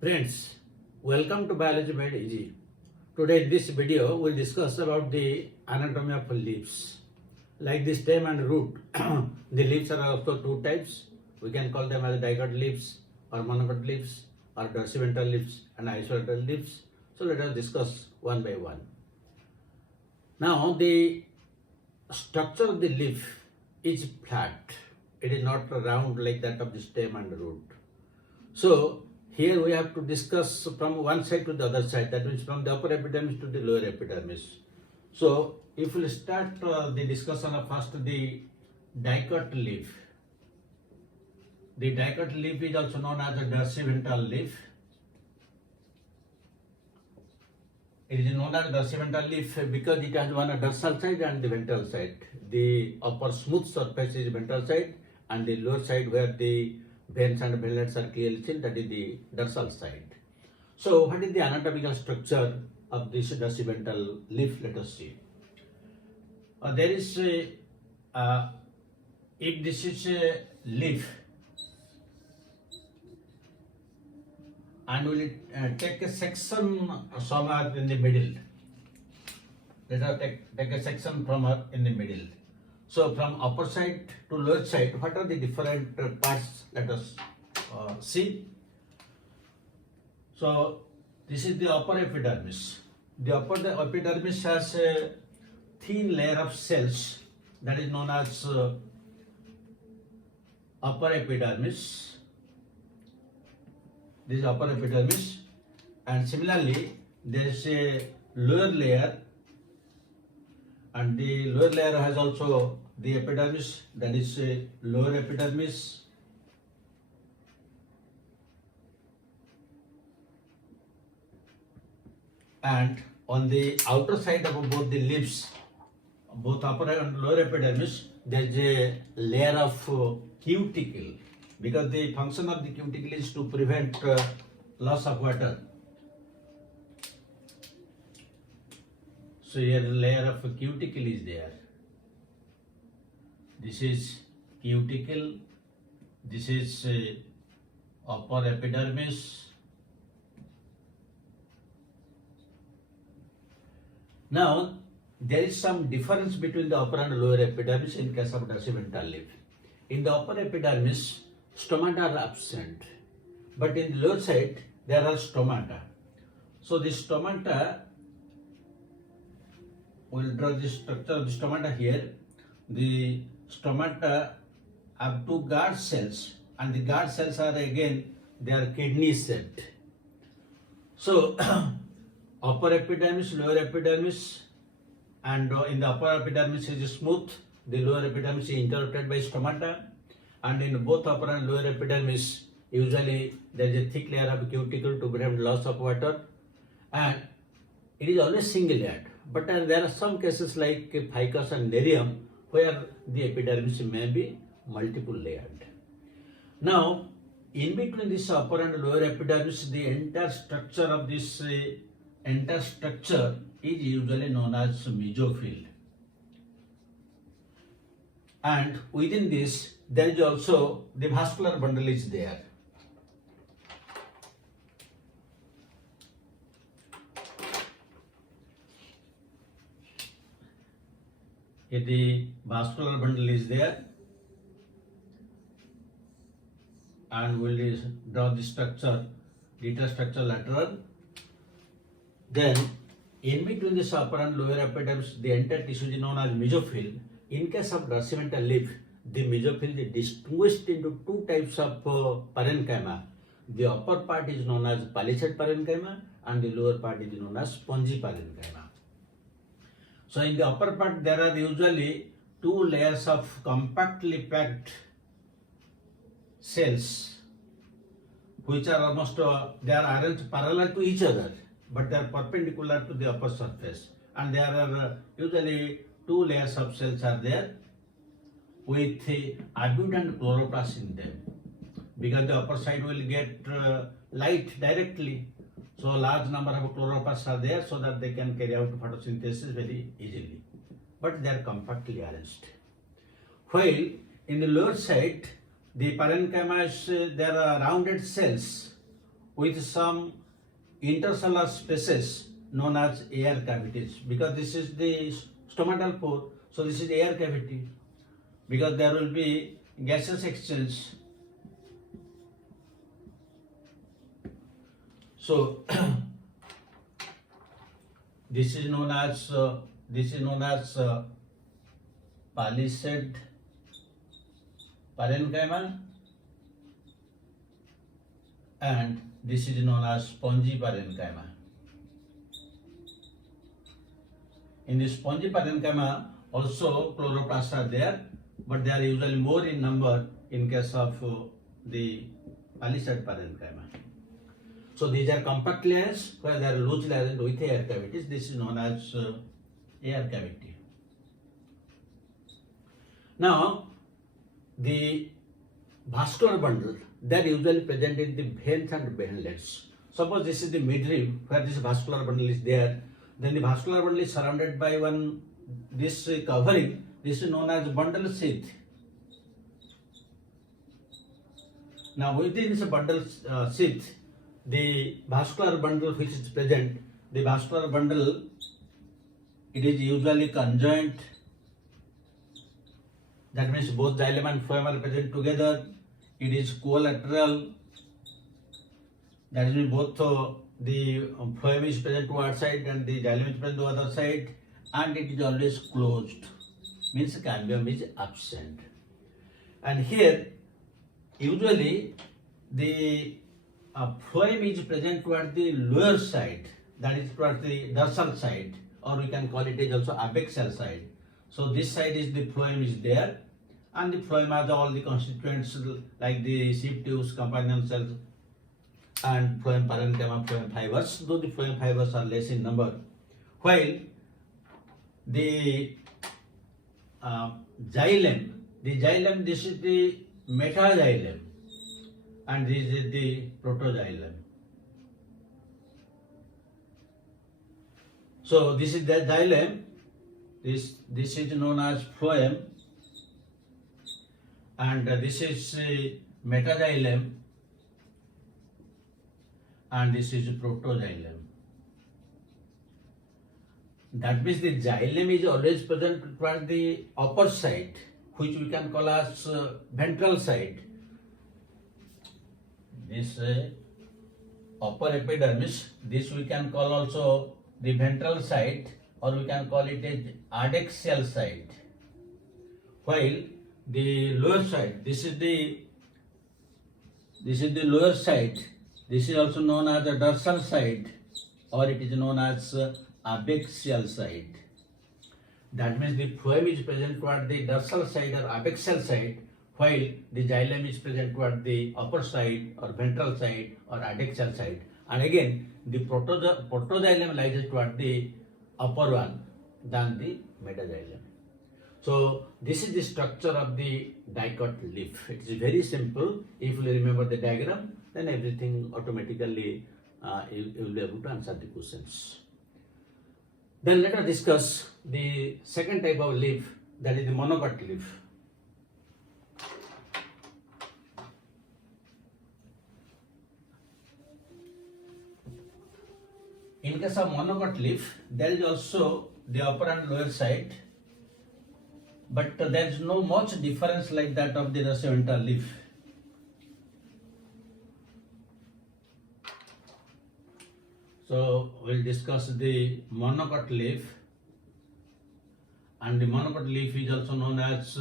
Friends, welcome to Biology Made Easy. Today in this video, we'll discuss about the anatomy of leaves. Like the stem and root, the leaves are also two types. We can call them as dicot leaves or monocot leaves or dorsiventral leaves and isobilateral leaves. So let us discuss one by one. Now the structure of the leaf is flat. It is not round like that of the stem and root. So here we have to discuss from one side to the other side, that means from the upper epidermis to the lower epidermis. So if we start the discussion of first the dicot leaf. The dicot leaf is also known as a dorsiventral leaf. It is known as dorsiventral leaf because it has one dorsal side and the ventral side. The upper smooth surface is ventral side and the lower side where the veins and veinlets are clearly seen, that is the dorsal side. So what is the anatomical structure of this dorsiventral leaf? Let us see. There is if this is a leaf and we will take a section somewhere in the middle. Let us take a section from in the middle. So from upper side to lower side, what are the different parts? Let us see. So this is the upper epidermis. The upper epidermis has a thin layer of cells that is known as upper epidermis. This is upper epidermis, and similarly there is a lower layer, and the lower layer has also the epidermis, that is a lower epidermis, and on the outer side of both the leaves, both upper and lower epidermis, there is a layer of cuticle, because the function of the cuticle is to prevent loss of water. So here a layer of cuticle is there. This is cuticle, this is upper epidermis. Now there is some difference between the upper and lower epidermis in case of dorsiventral leaf. In the upper epidermis, stomata are absent, but in the lower side there are stomata. So the stomata, we will draw the structure of the stomata here. The stomata have two guard cells, and the guard cells are again, they are kidney shaped. So upper epidermis, lower epidermis, and in the upper epidermis is smooth, the lower epidermis is interrupted by stomata, and in both upper and lower epidermis usually there is a thick layer of cuticle to prevent loss of water, and it is always single layered. But there are some cases like ficus and nerium where the epidermis may be multiple layered. Now, in between this upper and lower epidermis, the entire structure of this is usually known as mesophyll. And within this, there is also the vascular bundle is there. Here the vascular bundle is there, and we will draw the structure, detail structure lateral. Then in between this upper and lower epidermis, the entire tissue is known as mesophyll. In case of dorsiventral leaf, the mesophyll is distinguished into two types of parenchyma. The upper part is known as palisade parenchyma, and the lower part is known as spongy parenchyma. So in the upper part, there are usually two layers of compactly packed cells, which are almost, they are arranged parallel to each other, but they are perpendicular to the upper surface. And there are usually two layers of cells are there with abundant chloroplast in them, because the upper side will get light directly. So large number of chloroplasts are there so that they can carry out photosynthesis very easily. But they are compactly arranged. While in the lower side, the parenchyma is, there are rounded cells with some intercellular spaces known as air cavities, because this is the stomatal pore, so this is air cavity, because there will be gaseous exchange. So this is known as palisade parenchyma, and this is known as spongy parenchyma. In the spongy parenchyma also chloroplasts are there, but they are usually more in number in case of the palisade parenchyma. So these are compact layers where they are loosely arranged with air cavities. This is known as air cavity. Now, the vascular bundle, that usually present in the veins and veinlets. Suppose this is the midrib where this vascular bundle is there, then the vascular bundle is surrounded by this covering. This is known as bundle sheath. Now within this bundle sheath, the vascular bundle which is present, the vascular bundle, it is usually conjoint. That means both xylem and phloem are present together. It is equilateral. That means both the phloem is present to one side and the xylem is present to the other side, and it is always closed. Means cambium is absent. And here, usually the phloem is present towards the lower side, that is towards the dorsal side, or we can call it as also abaxial side. So this side is the phloem is there, and the phloem has all the constituents like the sheath tubes, companion cells, and phloem parenchyma, phloem fibers, though the phloem fibers are less in number. While the xylem, this is the metaxylem, and this is the protoxylem. So this is the xylem, this is known as phloem, and this is metaxylem, and this is protoxylem. That means the xylem is always present towards the upper side, which we can call as ventral side. This upper epidermis, this we can call also the ventral side, or we can call it as adaxial side. While the lower side, this is the lower side. This is also known as the dorsal side, or it is known as abaxial side. That means the phloem is present toward the dorsal side or abaxial side, while the xylem is present toward the upper side or ventral side or adaxial side. And again, the protoxylem lies toward the upper one than the metaxylem. So this is the structure of the dicot leaf. It is very simple. If you remember the diagram, then everything automatically you will be able to answer the questions. Then let us discuss the second type of leaf, that is the monocot leaf. In case of monocot leaf, there is also the upper and lower side, but there is no much difference like that of the dorsiventral leaf. So we'll discuss the monocot leaf, and the monocot leaf is also known as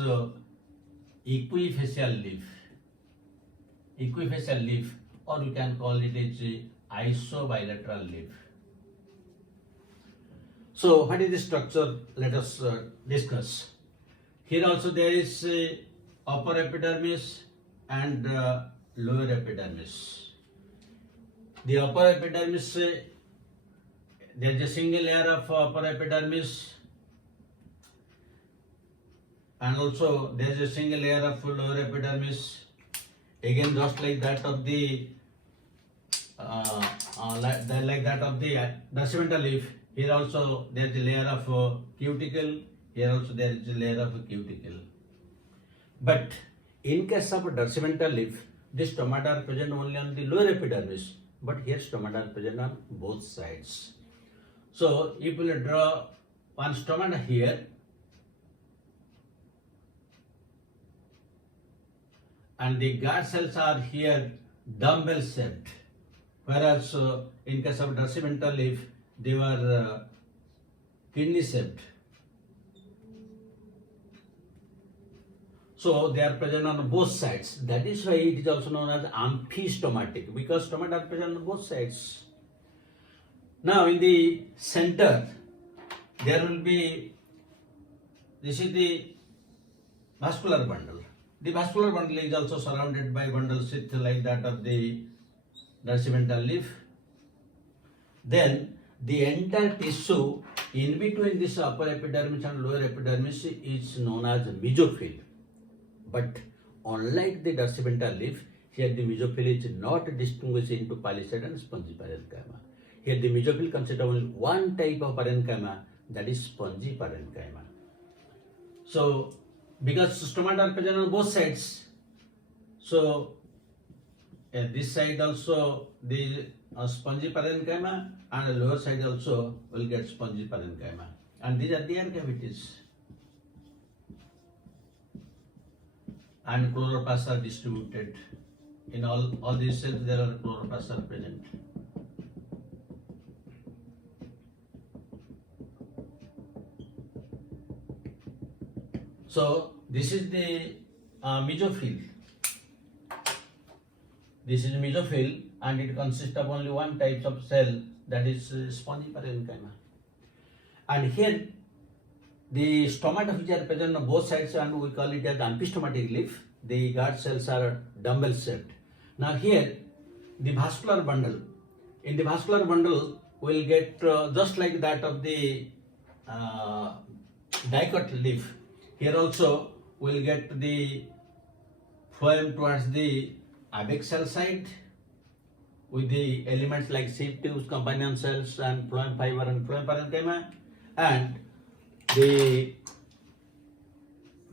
equifacial leaf. Equifacial leaf, or we can call it as isobilateral leaf. So what is the structure? Let us discuss. Here also there is upper epidermis and lower epidermis. The upper epidermis, there is a single layer of upper epidermis, and also there is a single layer of lower epidermis. Again, just like that of the dorsiventral leaf, here also there is a layer of cuticle. Here also there is a layer of cuticle. But in case of dorsiventral leaf, these stomata are present only on the lower epidermis, but here stomata are present on both sides. So if we will draw one stomata here, and the guard cells are here dumbbell shaped, whereas in case of dorsiventral leaf, they were kidney shaped. So they are present on both sides. That is why it is also known as amphistomatic, because stomata are present on both sides. Now in the center, there will be, this is the vascular bundle. The vascular bundle is also surrounded by bundle sheath like that of the dorsiventral leaf. Then the entire tissue in between this upper epidermis and lower epidermis is known as mesophyll. But unlike the dorsiventral leaf, here the mesophyll is not distinguished into palisade and spongy parenchyma. Here the mesophyll consists of only one type of parenchyma, that is spongy parenchyma. So because stomata are present on both sides, so at this side also the spongy parenchyma, and the lower side also will get spongy parenchyma, and these are the air cavities. And chloroplasts are distributed in all these cells. There are chloroplasts are present. So this is the mesophyll. This is mesophyll, and it consists of only one type of cell, that is spongy parenchyma. And here the stomata which are present on both sides, and we call it as amphistomatic leaf. The guard cells are dumbbell shaped. Now here the vascular bundle. In the vascular bundle, we will get just like that of the dicot leaf. Here also we will get the phloem towards the abaxial side with the elements like sheath tubes, companion cells, and phloem fiber and phloem parenchyma, and the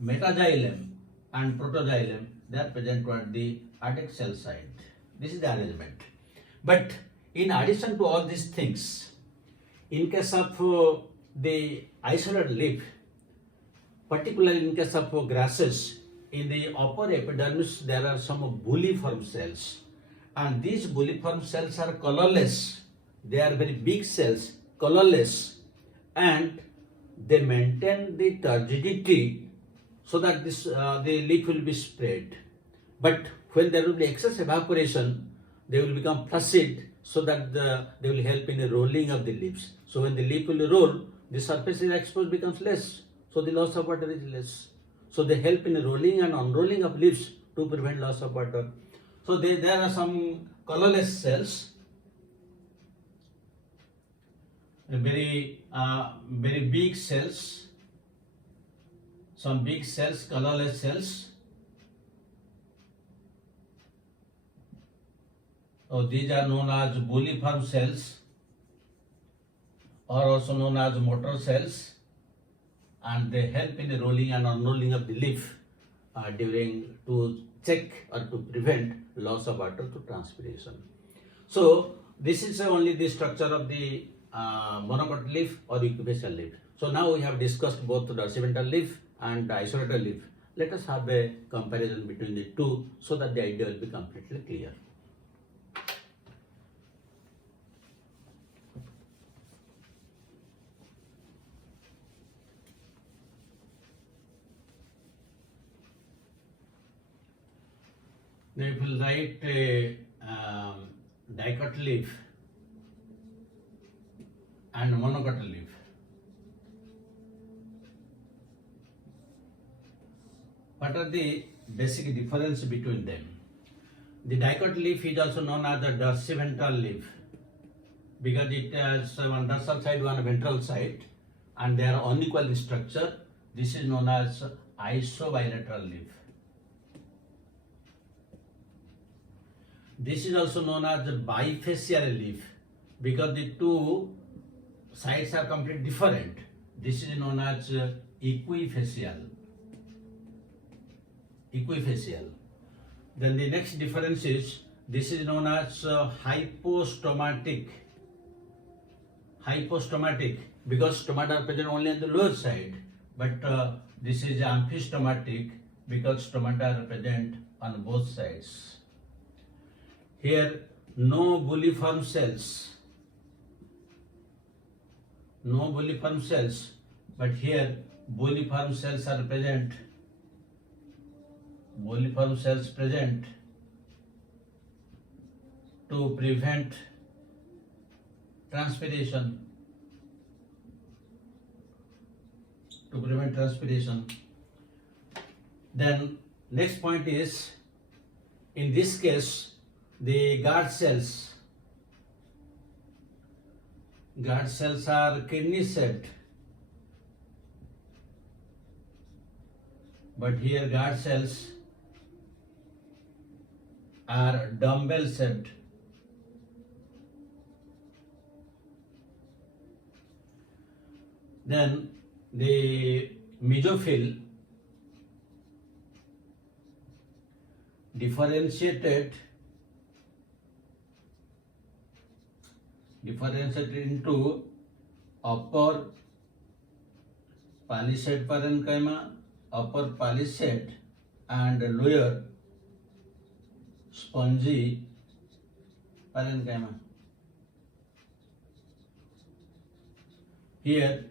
metaxylem and protoxylem, they are present toward the adexal side. This is the arrangement. But in addition to all these things, in case of the isolated leaf, particularly in case of grasses, in the upper epidermis there are some bulliform cells, and these bulliform cells are colorless. They are very big cells, colorless, and they maintain the turgidity so that this the leaf will be spread. But when there will be excess evaporation, they will become flaccid, so that they will help in the rolling of the leaves. So when the leaf will roll, the surface area exposed becomes less, so the loss of water is less. So they help in the rolling and unrolling of leaves to prevent loss of water. So there are some colorless cells, very big cells, some big cells, colorless cells. So these are known as bulliform cells, or also known as motor cells, and they help in the rolling and unrolling of the leaf during to check or to prevent loss of water to transpiration. So this is only the structure of the monocotyl leaf or equifacial leaf. So now we have discussed both the dorsiventral leaf and the isolated leaf. Let us have a comparison between the two so that the idea will be completely clear. Now if we write a dicot leaf and monocotyl leaf, what are the basic difference between them? The dicot leaf is also known as the dorsiventral leaf because it has one dorsal side, one ventral side, and they are unequal in structure. This is known as isobilateral leaf. This is also known as the bifacial leaf because the two sides are completely different. This is known as equifacial. Then the next difference is This is known as hypostomatic. Hypostomatic because stomata are present only on the lower side, but this is amphistomatic because stomata are present on both sides. Here, no bulliform cells. No bulliform cells, but here bulliform cells are present. Bulliform cells present to prevent transpiration. To prevent transpiration. Then next point is, in this case, the guard cells are kidney shaped, but here guard cells are dumbbell shaped. Then the mesophyll differentiated into upper palisade parenchyma, upper palisade, and lower spongy parenchyma. Here,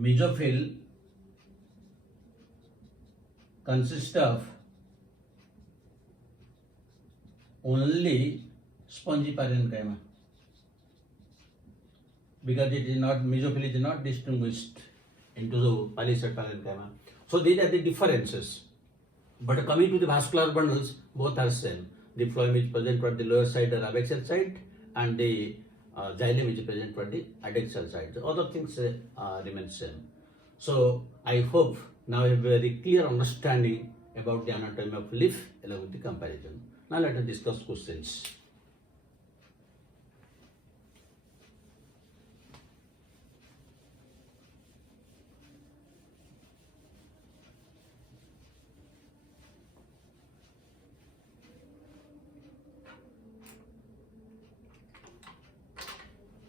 mesophyll consists of only spongy parenchyma because it is not, mesophyll is not distinguished into the palisade parenchyma. So these are the differences. But coming to the vascular bundles, both are same. The phloem is present toward the lower side or abaxial side, and the xylem is present toward the adaxial side. The other things remain same. So I hope now you have a very clear understanding about the anatomy of leaf along with the comparison. Now let us discuss questions.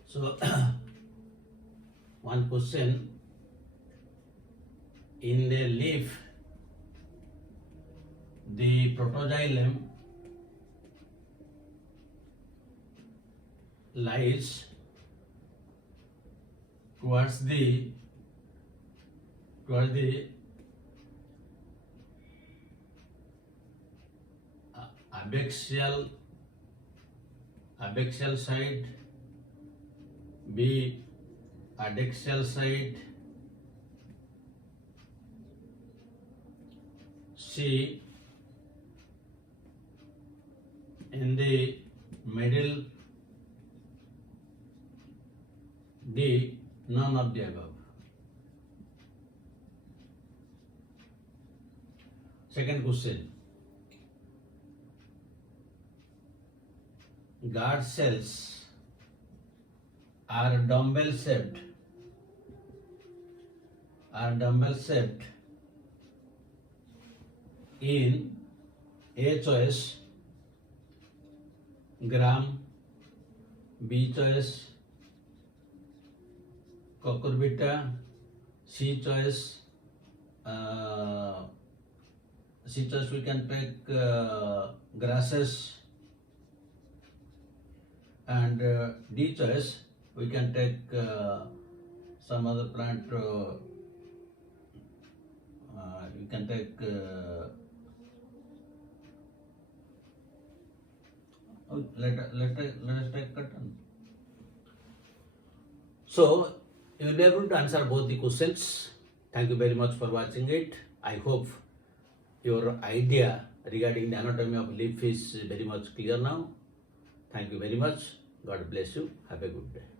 So, one question, in the leaf, the protoxylem lies towards the abaxial side, B adaxial side, C in the middle, D none of the above. Second question, guard cells are dumbbell shaped in A choice gram, B choice cucurbita, C choice we can take grasses, and D choice we can take some other plant. You can take let us take cotton. So you will be able to answer both the questions. Thank you very much for watching it. I hope your idea regarding the anatomy of leaf is very much clear now. Thank you very much. God bless you. Have a good day.